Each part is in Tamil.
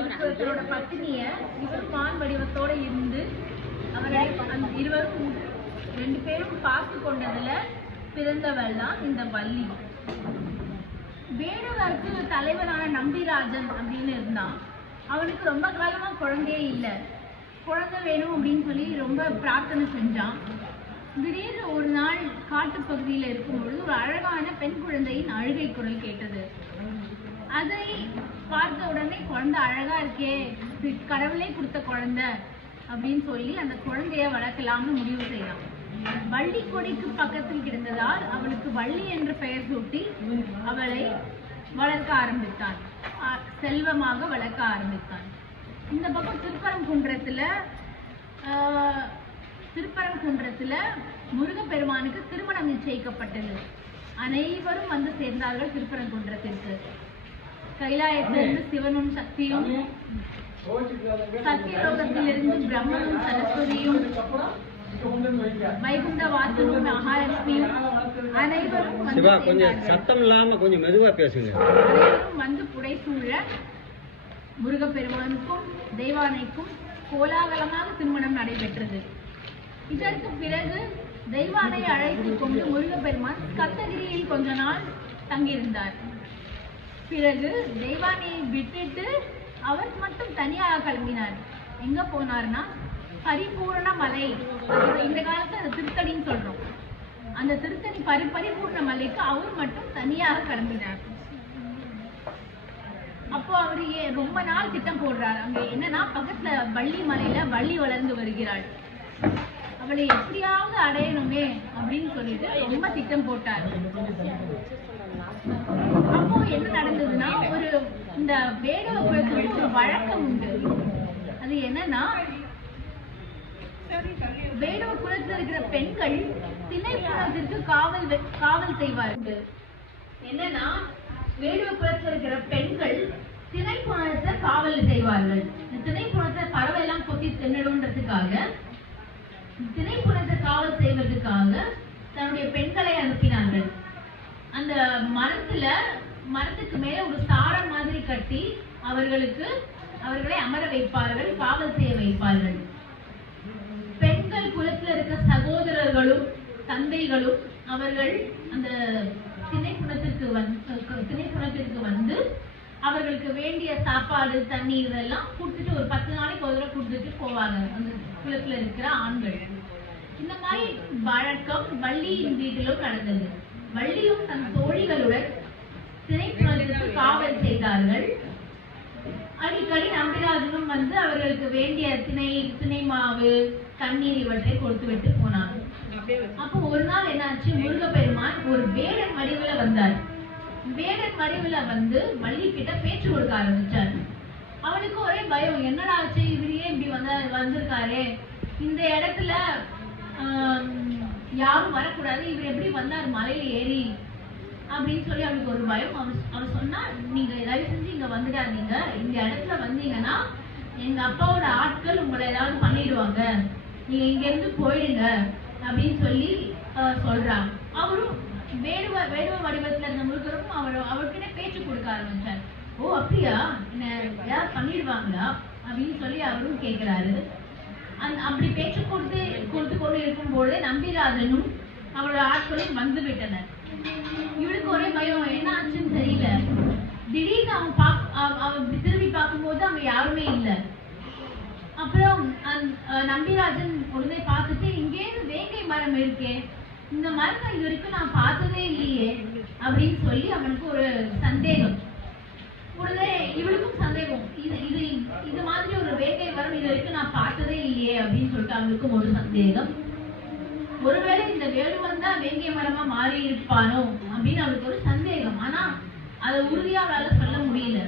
தன்னோட பத்தினிய இவர் மான் வடிவத்தோட இருந்து அவரை இருவரும் 2 பேரும் பார்த்து கொண்டதுல பிறந்தவள் தான் இந்த வள்ளி. வேடுவருக்கு தலைவரான நம்பிராஜன் அப்படின்னு இருந்தான். அவனுக்கு ரொம்ப காலமா குழந்தையே இல்லை. குழந்தை வேணும் அப்படின்னு சொல்லி ரொம்ப பிரார்த்தனை செஞ்சான். திடீர்னு ஒரு நாள் காட்டுப்பகுதியில் இருக்கும்பொழுது ஒரு அழகான பெண் குழந்தையின் அழுகை குரல் கேட்டது. அதை பார்த்த உடனே குழந்தை அழகா இருக்கே, கடவுளே கொடுத்த குழந்தை அப்படின்னு சொல்லி அந்த குழந்தைய வளர்க்கலாம்னு முடிவு செய்தான். வள்ளி கொடிக்கு பக்கத்தில் கிடந்ததால் அவளுக்கு வள்ளி என்ற பெயர் சூட்டி அவளை வளர்க்க ஆரம்பித்தான். செல்வமாக வளர்க்க ஆரம்பித்தான். இந்த பக்கம் திருப்பரங்குன்றத்துல முருகப்பெருமானுக்கு திருமணம் நிச்சயிக்கப்பட்டது. அனைவரும் வந்து சேர்ந்தார்கள் திருப்பரங்குன்றத்திற்கு. கைலாயத்திலிருந்து சிவனும் சக்தியும், சத்தியலோகத்திலிருந்து பிரம்மனும் சரஸ்வதியும், வைகுண்ட வாசனும் மகாலட்சுமியும் அனைவரும் வந்து புடைசூழ முருகப்பெருமானுக்கும் தெய்வானைக்கும் கோலாகலமாக திருமணம் நடைபெற்றது. இதற்கு பிறகு தெய்வானை அழைத்து கொண்டு முருகப்பெருமான் ஸ்கந்தகிரியில் கொஞ்ச நாள் தங்கியிருந்தார். பிறகு தெய்வானையை விட்டுட்டு அவர் மட்டும் தனியாக கிளம்பினார். எங்க போனார்னா பரிபூர்ண மலை, இந்த காலத்துல அந்த திருத்தணின்னு சொல்றோம், அந்த திருத்தணி பரிபூர்ண மலைக்கு அவர் மட்டும் தனியாக கிளம்பினார். அப்போ அவரு ரொம்ப நாள் திட்டம் போடுறாரு. அங்க என்னன்னா பக்கத்துல வள்ளி மலையில வள்ளி வளர்ந்து வருகிறாள், அவளை எப்படியாவது அடையணுமே அப்படின்னு சொல்லிட்டு ரொம்ப திட்டம் போட்டார். அப்போ என்ன நடந்ததுன்னா, இந்த வேடுவ குலத்துக்கு ஒரு வழக்கம் உண்டு. அது என்னன்னா, வேடுவ குலத்துல இருக்கிற பெண்கள் திணைப்புணத்திற்கு காவல் செய்வார்கள். என்னன்னா, வேடுவ குலத்துல இருக்கிற பெண்கள் திணைப்புணத்தை காவல் செய்வார்கள். திணைப்புணத்தை பறவையெல்லாம் கொத்தி தின்னுடுன்றதுக்காக, திணைப்புணத்தை காவல் செய்வதற்காக தன்னுடைய பெண்களை அனுப்பினார்கள். அந்த மரத்துக்கு மேல ஒரு சாரம் மாதிரி கட்டி அவர்களை அமர வைப்பார்கள், காவல் செய்ய வைப்பார்கள். பெண்கள் குலத்துல இருக்க சகோதரர்களும் தந்தைகளும் அவர்கள் அந்த திணைப்புணத்திற்கு வந்து அவர்களுக்கு வேண்டிய சாப்பாடு தண்ணீர் இதெல்லாம் கொடுத்துட்டு ஒரு 10 நாளைக்கு ஒரு தடவை கொடுத்துட்டு போவாங்க அந்த குலத்துல இருக்கிற ஆண்கள். இந்த மாதிரி வழக்கம் வள்ளியின் வீட்டிலும் நடந்தது. வள்ளியும் தன் தோழிகளுடன் திணைப்புணத்திற்கு காவல் செய்தார்கள். அடிக்கடி நம்பிராஜனும் வந்து அவர்களுக்கு வேண்டிய திணை மாவு தண்ணீர் இவற்றை கொடுத்து விட்டு போனார். அப்போ ஒரு நாள் என்னாச்சு, முருகப்பெருமான் ஒரு வேடன் வடிவுல வந்தார். வேடன் வடிவுல வந்து வள்ளி கிட்ட பேச்சு கொடுக்க ஆரம்பிச்சார். அவனுக்கு ஒரே பயம், என்னடா ஆச்சு, இவரையே இப்படி வந்திருக்காரே, இந்த இடத்துல யாரும் வரக்கூடாது, இவர் எப்படி வந்தார் மலையில ஏறி அப்படின்னு சொல்லி அவனுக்கு ஒரு பயம். அவர் சொன்னா, நீங்க தயவு செஞ்சு இங்க வந்துடாதீங்க, இந்த இடத்துல வந்தீங்கன்னா எங்க அப்பாவோட ஆட்கள் உங்களை ஏதாவது பண்ணிடுவாங்க, நீங்க இங்க இருந்து போயிடுங்க அப்படின்னு சொல்லி சொல்றாங்க. அவரும் வேடுவ வடிவத்துல இருந்த முருகரும் அவர்கிட்ட பேச்சு கொடுக்க ஆரம்பிச்சார். ஓ அப்படியா, என்ன ஏதாவது பண்ணிடுவாங்களா அப்படின்னு சொல்லி அவரும் கேட்கிறாரு. அப்படி பேச்சு கொடுத்து கொண்டு இருக்கும்போது நம்பிராஜனும் அவரோட ஆட்களும் வந்து விட்டனர். இவளுக்கு ஒரே பயம், என்ன ஆச்சுன்னு தெரியல. திடீர்னு அவன் திரும்பி பார்க்கும்போது அங்க யாருமே இல்லை. அப்புறம் நம்பிராஜன் உடனே பார்த்துட்டு, இங்கேருந்து வேங்கை மரம் இருக்கே, இந்த மரத்தை இது வரைக்கும் நான் பார்த்ததே இல்லையே அப்படின்னு சொல்லி அவனுக்கு ஒரு சந்தேகம். உடனே இவளுக்கும் சந்தேகம், இது மாதிரி ஒரு வேங்கை மரம் இது வரைக்கும் நான் பார்த்ததே இல்லையே அப்படின்னு சொல்லிட்டு அவனுக்கும் ஒரு சந்தேகம். ஒருவேளை இந்த வேடுவன் தான் வேங்கை மரமா மாறி இருப்பானோ அப்படின்னு அவளுக்கு ஒரு சந்தேகம். ஆனா அதை உறுதியா அவளால சொல்ல முடியல.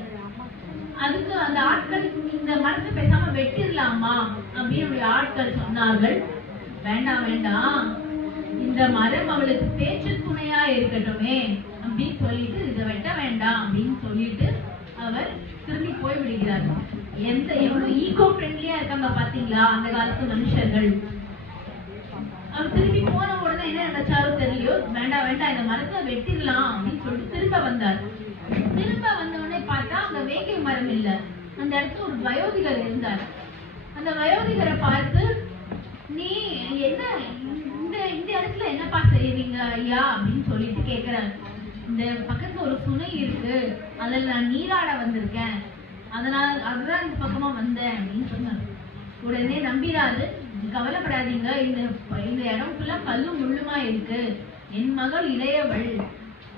அதுக்கு அந்த ஆட்கள், இந்த மரத்தை பேசாம வெட்டிடலாமா அப்படின்னு ஆட்கள் சொன்னார்கள். வேண்டாம் வேண்டாம், இந்த மரம் அவளுக்கு பேச்சு துணையா இருக்கட்டுமே அப்படின்னு சொல்லிட்டு இதை வெட்ட வேண்டாம் அப்படின்னு சொல்லிட்டு அவர் திரும்பி போய் விடுகிறார். எவ்வளவு ஈகோ ஃப்ரெண்ட்லியா இருக்காங்க பாத்தீங்களா அந்த காலத்து மனுஷர்கள். அவர் திரும்பி போன உடனே என்ன நினைச்சாரோ தெரியலையோ, வேண்டாம் வேண்டாம் இந்த மரத்தை வெட்டிடலாம் அப்படின்னு சொல்லிட்டு திரும்ப வந்தார். திரும்ப வந்த உடனே பார்த்தா அங்க வேங்கை மரம் இல்ல. அந்த இடத்துல ஒரு வயோதிகர் இருந்தார். அந்த வயோதிகரை பார்த்து, நீ என்ன இந்த இந்த இடத்துல என்னப்பா செய்வீங்க ஐயா அப்படின்னு சொல்லிட்டு கேட்கிறார். இந்த பக்கத்துல ஒரு சுனை இருக்கு, அதுல நான் நீராட வந்திருக்கேன், அதுதான் இந்த பக்கமா வந்தேன் அப்படின்னு சொன்னார். உடனே நம்பிராஜ், கவலைப்படாதீங்க, இந்த இடம் ஃபுல்லா கல்லும் முள்ளுமா இருக்கு, என் மகள் இளையவள்,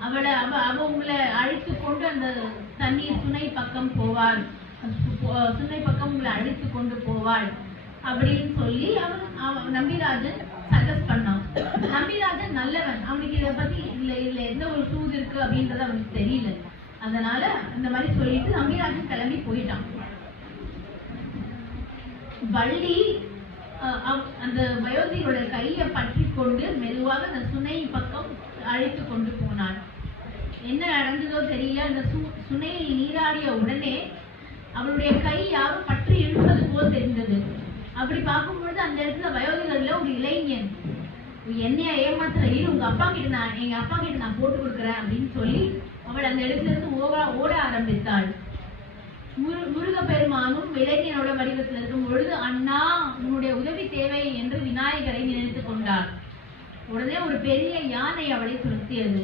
அவ உங்களை அழைத்து கொண்டு அந்த தண்ணீர் சுனை பக்கம் போவாள், சுனை பக்கம் உங்களை அழைத்து கொண்டு போவாள் அப்படின்னு சொல்லி நம்பிராஜன் சஜஸ்ட் பண்ணான். நம்பிராஜன் நல்லவன், அவனுக்கு இதை பத்தி இதுல எந்த ஒரு சூது இருக்கு அப்படின்றது அவனுக்கு தெரியல. அதனால இந்த மாதிரி சொல்லிட்டு நம்பிராஜன் கிளம்பி போயிட்டான். வள்ளி அந்த வயோதிகரோட கையை பற்றி கொண்டு மெதுவாக அந்த சுனை பக்கம் அழைத்து கொண்டு போனாள். என்ன நடந்ததோ தெரியல, அந்த சுனையில் நீராடிய உடனே அவளுடைய கை யாரும் பற்றி இழுப்பது போல் தெரிந்தது. அப்படி பார்க்கும்பொழுது அந்த இடத்துல வயோதிகர்ல ஒரு இளைஞன், என்னைய ஏமாத்துற, இரு எங்க அப்பா கிட்ட நான் போட்டு கொடுக்குறேன் அப்படின்னு சொல்லி அவள் அந்த இடத்துல இருந்து ஓட ஆரம்பித்தாள். முருகப்பெருமானும் இளைஞனோட வடிவத்தில் இருக்கும் பொழுது, அண்ணா உன்னுடைய உதவி தேவை என்று விநாயகரை நினைத்துக் கொண்டார். உடனே ஒரு பெரிய யானை அவளை துரத்தியது.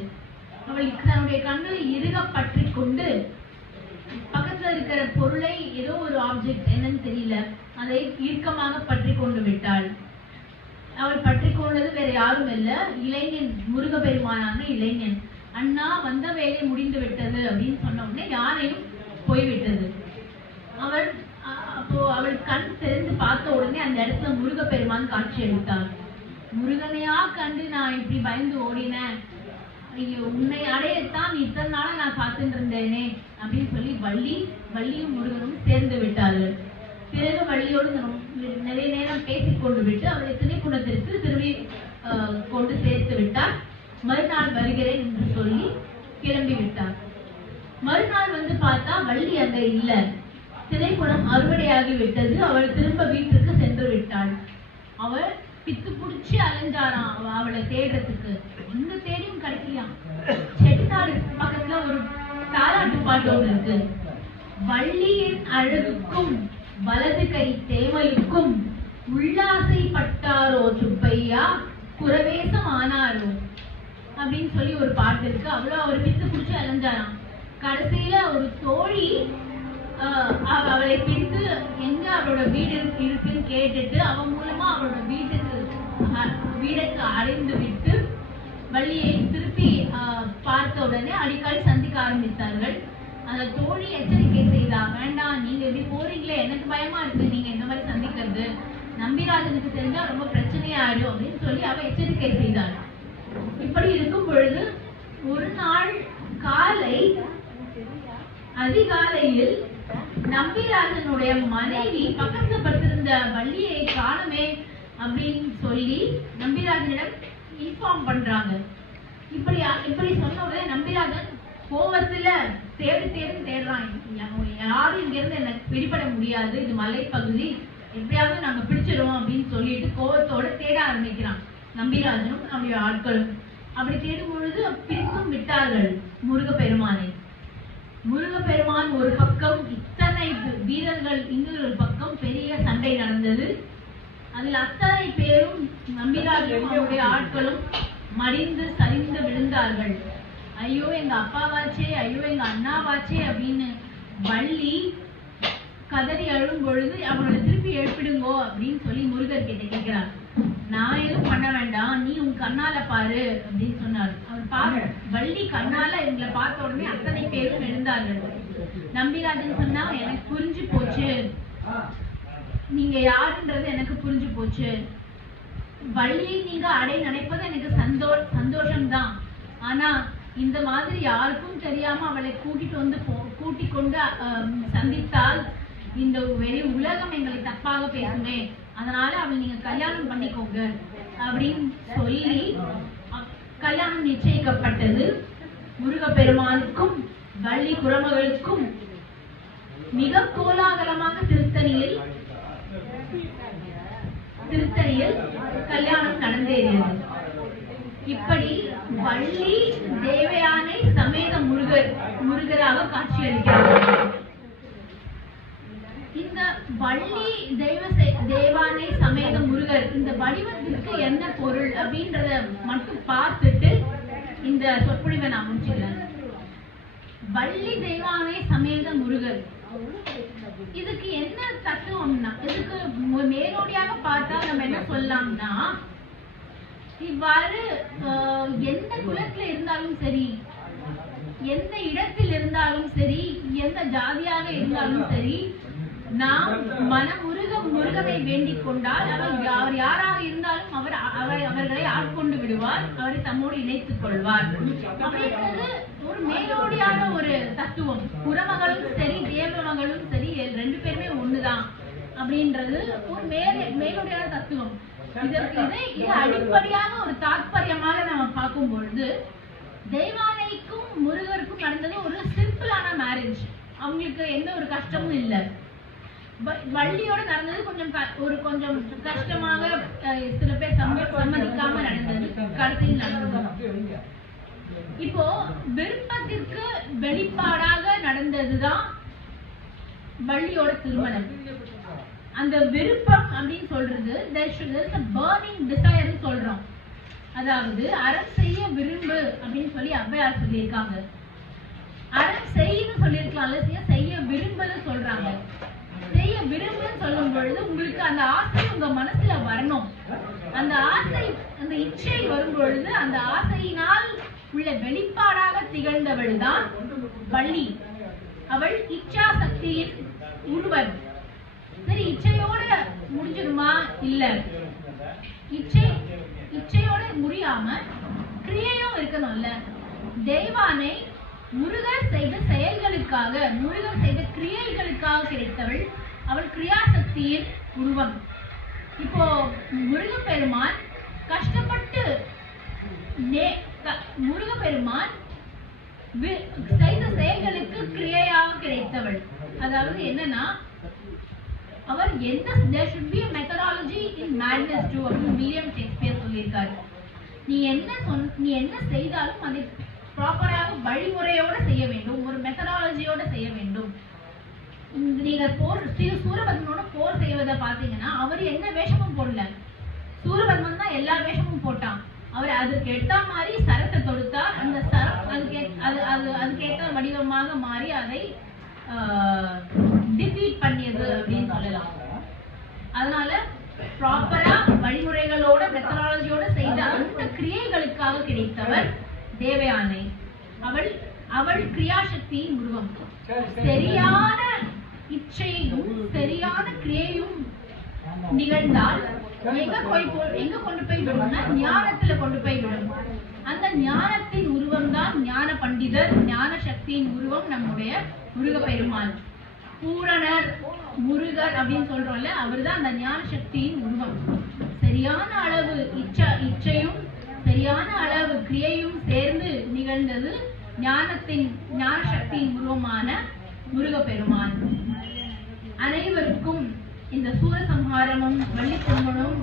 அவள் தன்னுடைய கண்களை இறுக பற்றி கொண்டு பக்கத்துல இருக்கிற பொருளை, ஏதோ ஒரு ஆப்ஜெக்ட் என்னன்னு தெரியல, அதை இறுக்கமாக பற்றி கொண்டு விட்டாள். அவள் பற்றி கொண்டது வேற யாரும் இல்ல, இளைஞன், முருகப்பெருமானான இளைஞன். அண்ணா வந்த வேலை முடிந்து விட்டது அப்படின்னு சொன்ன உடனே யானையும் போய்விட்டது. அவள் கண் தெரிந்து பார்த்த உடனே அந்த இடத்துல முருகப்பெருமான் காட்சி அளித்தார். முருகனையா கண்டு நான் இப்படி பயந்து ஓடினேன், ஐயோ உன்னை அடையத்தான் இத்தனை நாள நான் காத்துட்டு இருந்தேனே அப்படின்னு சொல்லி வள்ளியும் முருகனும் சேர்ந்து விட்டார்கள். பிறகு வள்ளியோடு நிறைய நேரம் பேசிக் கொண்டு விட்டு அவளை திணைக்குணத்திற்கு திரும்பி கொண்டு சேர்த்து விட்டார். மறுநாள் வருகிறேன் என்று சொல்லி கிளம்பி விட்டார். மறுநாள் வந்து பார்த்தா வள்ளி அங்க இல்ல, திணைக்குணம் அறுவடையாகி விட்டது. அவள் திரும்ப வீட்டுக்கு சென்று விட்டாள். அவள் பித்து புடிச்சு அலைஞ்சாராம் அவளை தேடுறதுக்கு. எங்க தேடியும் கிடைக்கலையாம். செட்டிநாடு பக்கத்துல ஒரு தாலாட்டு பாட்டோடு இருக்கு. வள்ளியின் அழகுக்கும் வலது கை தேமலுக்கும் உள்ளாசை பட்டாரோ சுப்பையா குரவேசம் ஆனாரோ அப்படின்னு சொல்லி ஒரு பாட்டு இருக்கு. அவ்வளவு அவர் பித்து புடிச்சு அலைஞ்சாராம். கடைசியில ஒரு தோழி அவளை பிடித்து எங்க அவளோட வீடு இருக்குன்னு கேட்டுட்டு அவன் மூலமா அவளோட வீடுக்கு அடைந்து விட்டு வள்ளியை திருப்பி பார்த்த உடனே அடிக்கடி சந்திக்க ஆரம்பித்தார்கள். அந்த தோழி எச்சரிக்கை செய்தா, வேண்டாம் நீங்க எப்படி போறீங்களே, எனக்கு பயமா இருக்கு நீங்க இந்த மாதிரி சந்திக்கிறது, நம்பிராஜனுக்கு தெரிஞ்சா ரொம்ப பிரச்சனையாயிடும் அப்படின்னு சொல்லி அவ எச்சரிக்கை செய்தாள். இப்படி இருக்கும் பொழுது ஒரு நாள் காலை அதிகாலையில் நம்பிராஜனுடைய மனைவி பக்கத்துல படுத்திருந்த வள்ளியை காணமே அப்படின்னு சொல்லி நம்பிராஜனிடம் இன்ஃபார்ம் பண்றாங்க. இப்படி சொன்ன உடனே நம்பிராஜன் கோவத்துல தேடுறான், யாரும் இங்க இருந்து எனக்கு பிடிபட முடியாது, இது மலைப்பகுதி, எப்படியாவது நாங்க பிடிச்சிடுவோம் அப்படின்னு சொல்லிட்டு கோவத்தோட தேட ஆரம்பிக்கிறான் நம்பிராஜனும் நம்முடைய ஆட்களும். அப்படி தேடும் பொழுது பிரித்தும் விட்டார்கள் முருகப்பெருமானை. முருகப்பெருமான் ஒரு பக்கம், இத்தனை வீரர்கள் இன்னொரு பக்கம், பெரிய சண்டை நடந்தது. அதில் அத்தனை பேரும் நம்பிராஜனும் அவருடைய ஆட்களும் மடிந்து சரிந்து விழுந்தார்கள். ஐயோ எங்க அப்பாவாச்சே, ஐயோ எங்க அண்ணாவாச்சே அப்படின்னு வள்ளி கதறி அழும் பொழுது அவங்களை திருப்பி எழுப்பிடுங்கோ அப்படின்னு சொல்லி முருகர் கிட்ட கேட்கிறார். நான் எதுவும் பண்ண வேண்டாம், நீ உன் கண்ணால பாரு அப்படின்னு சொன்னார். அவர் வள்ளி கண்ணால இவங்களை பார்த்த உடனே அத்தனை பேரும் எழுந்தார்கள். நம்பிராஜன் சொன்னா, எனக்கு புரிஞ்சு போச்சு, நீங்க யாருன்றது எனக்கு புரிஞ்சு போச்சு, வள்ளியை நீங்க அடை நினைப்பது எனக்கு சந்தோஷம்தான், ஆனா இந்த மாதிரி யாருக்கும் தெரியாம அவளை கூட்டிக் கொண்டு சந்தித்தால் இந்த வெளி உலகம் எங்களை தப்பாக பேசுமே, அதனால அவள் நீங்க கல்யாணம் பண்ணிக்கோங்க அப்படின்னு சொல்லி கல்யாணம் நிச்சயிக்கப்பட்டது. முருகப்பெருமானுக்கும் வள்ளி குரமகளுக்கும் மிக கோலாகலமாக திருத்தணியில் கல்யாணம் நடந்தேறியது. இப்படி வள்ளி தேவயானை சமேத முருகராக காட்சியளிக்கிறார். இந்த வள்ளி தேவானை சமேத முருகர் இந்த வடிவத்திற்கு என்ன பொருள் அப்படின்றத மட்டும் பார்த்துட்டு இந்த சொற்பொழிவை நான் முடிச்சுக்கிறேன். வள்ளி தெய்வானை சமேத முருகர் இதுக்கு என்ன தத்துவம்னா, இதுக்கு மேலோடியாக பார்த்தா நம்ம என்ன சொல்லலாம்னா, இவ்வாறு எந்த குலத்துல இருந்தாலும் சரி, எந்த இடத்தில் இருந்தாலும் சரி, எந்த ஜாதியாக இருந்தாலும் சரி, நாம் முருகனை வேண்டிக் கொண்டால் அவர் யாராக இருந்தாலும் அவர்களை ஆட்கொண்டு விடுவார், அவரை தம்மோடு இணைத்துக் கொள்வார் அப்படின்றது ஒரு மேலோடியான ஒரு தத்துவம். புறமகளும் சரி தேவமகளும் சரி ரெண்டு பேருமே ஒண்ணுதான் அப்படின்றது ஒரு மேலோடியான தத்துவம். இது அடிப்படையான ஒரு தாற்பயமாக நம்ம பார்க்கும் பொழுது, தெய்வானைக்கும் முருகருக்கும் நடந்தது ஒரு சிம்பிளான மேரேஜ். அவங்களுக்கு எந்த ஒரு கஷ்டமும் இல்லை. வள்ளியோட நடந்தது கொஞ்சம் கஷ்டமாக, சில பேர் சம்மதிக்காம நடந்தது, கடைசியில் நடந்தது. இப்போ விருப்பத்திற்கு வெளிப்பாடாக நடந்ததுதான் வள்ளியோட திருமணம். அந்த விருப்பம் அப்படின்னு சொல்றது burning desire சொல்றோம். அதாவது அறம் செய்ய விரும்பு அப்படின்னு சொல்லி ஔவையார் சொல்லியிருக்காங்க. அறம் செய்யன்னு சொல்லியிருக்கலாம், செய்ய விரும்புன்னு சொல்றாங்க. செய்ய விரும்புன்னு சொல்லும் பொழுது உங்களுக்கு அந்த ஆசை உங்க மனசுல வரணும். அந்த ஆசை, அந்த இச்சை வரும் பொழுது அந்த ஆசையினால் உள்ள வெளிப்பாடாக திகழ்ந்தவள் தான் வள்ளி. அவள் இச்சா சக்தியின் உருவம். சரி, இச்சையோட முடிஞ்சிருமா? இல்ல, இச்சையோட முடியாம கிரியையும் இருக்கணும்ல. தெய்வானை முருகர் செய்த செயல்களுக்காக, முருகர் செய்த கிரியைகளுக்காக கிடைத்தவள். அவள் கிரியாசக்தியின் உருவம். இப்போ முருகப்பெருமான் கஷ்டப்பட்டு முருகப்பெருமான் செய்த செயல்களுக்கு கிரியையாக கிடைத்தவள். அதாவது என்னன்னா, அவர் எந்த there should be a methodology in madness too அப்படின்னு வில்லியம் ஷேக்ஸ்பியர் சொல்லியிருக்காரு. நீ என்ன செய்தாலும் அதை ப்ராப்பராக வழிமுறையோட செய்ய வேண்டும், ஒரு மெத்தடாலஜியோட செய்ய வேண்டும். நீங்க சூரபத்மனோட போர் செய்வதை பாத்தீங்கன்னா, அவர் எந்த வேஷமும் போடல. சூரபத்மன் தான் எல்லா வேஷமும் போட்டான். அவர் அதுக்கு ஏற்ற மாதிரி சரத்தை தொடுத்தார். அந்த சரம் அதுக்கேற்ற வடிவமாக மாறி அதை டிஃபீட் பண்ணியது அப்படின்னு சொல்லலாம். அதனால ப்ராப்பரா வழிமுறைகளோட மெத்தடாலஜியோட செய்த அந்த கிரியைகளுக்காக கிடைத்தவர் தேவயானை. அவள் கிரியாசக்தியின் உருவம். சரியான இச்சையும் சரியான கிரியையும் நிகழ்ந்தால் எங்க கொண்டு போய் விடும்னா ஞானத்துல கொண்டு போய் விடும். அந்த ஞானத்தின் உருவம் தான் ஞான பண்டிதர். ஞான சக்தியின் உருவம் நம்முடைய முருகப்பெருமான். பூரணர் முருகர் அப்படின்னு சொல்றோம்ல, அவர் தான் அந்த ஞான சக்தியின் உருவம். சரியான அளவு இச்சையும் சரியான அளவு கிரியையும் சேர்ந்து நிகழ்ந்தது ஞான சக்தியின் உருவமான முருகப்பெருமான். அனைவருக்கும் இந்த சூரசம்ஹாரமும் வள்ளி திருமணமும்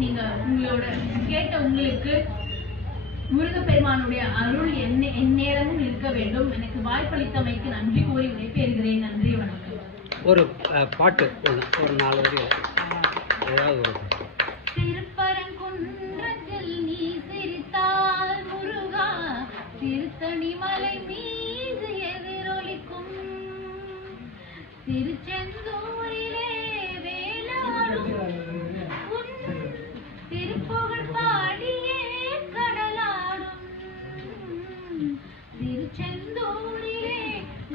நீங்க உங்களோட கேட்ட உங்களுக்கு முருகப்பெருமானுடைய அருள் எந்நேரமும் இருக்க வேண்டும். எனக்கு வாய்ப்பளித்தமைக்கு நன்றி கூறி விடைபெறுகிறேன். நன்றி, வணக்கம். ஒரு பாட்டு, ஒரு 4 வரி ஏதாவது ஒரு. திருப்பரங்குன்றத்தில் நீ சிரித்தால் முருகா, திருத்தணி மலை மீது எதிரொலிக்கும் திருச்செந்தூரிலே வேளாடும் உன் திருப்புகழ் பாடியே கடலாடும். திருச்செந்தூரிலே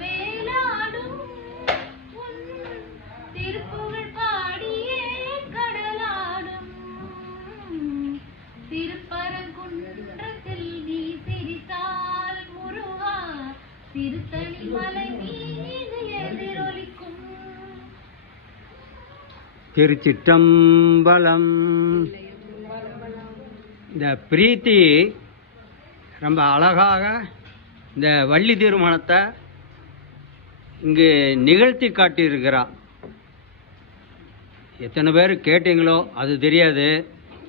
வேளாடும் உன் திருப்புகழ் பாடியே கடலாடும். திருப்பரங்குன்றத்தில் நீ சிரித்தால் முருகா, திருத்தணி மலை மீது எதிரொலிக்கும். திருச்சிற்றம்பலம். இந்த பிரீத்தி ரொம்ப அழகாக இந்த வள்ளி திருமணத்தை இங்கு நிகழ்த்தி காட்டியிருக்கிறார். எத்தனை பேர் கேட்டீங்களோ அது தெரியாது.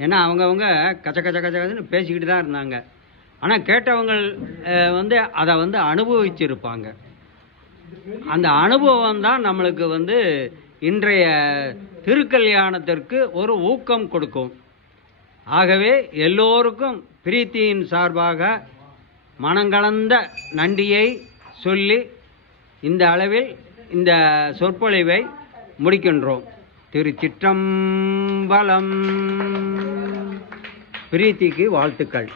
ஏன்னா அவங்கவுங்க கச்சன்னு பேசிக்கிட்டு தான் இருந்தாங்க. ஆனால் கேட்டவங்க அதை அனுபவிச்சிருப்பாங்க. அந்த அனுபவம் தான் நம்மளுக்கு இன்றைய திருக்கல்யாணத்திற்கு ஒரு ஊக்கம் கொடுக்கும். ஆகவே எல்லோருக்கும் பிரீத்தியின் சார்பாக மனங்கலந்த நன்றியை சொல்லி இந்த அளவில் இந்த சொற்பொழிவை முடிக்கின்றோம். திருச்சிற்றம்பலம். பிரீத்திக்கு வாழ்த்துக்கள்.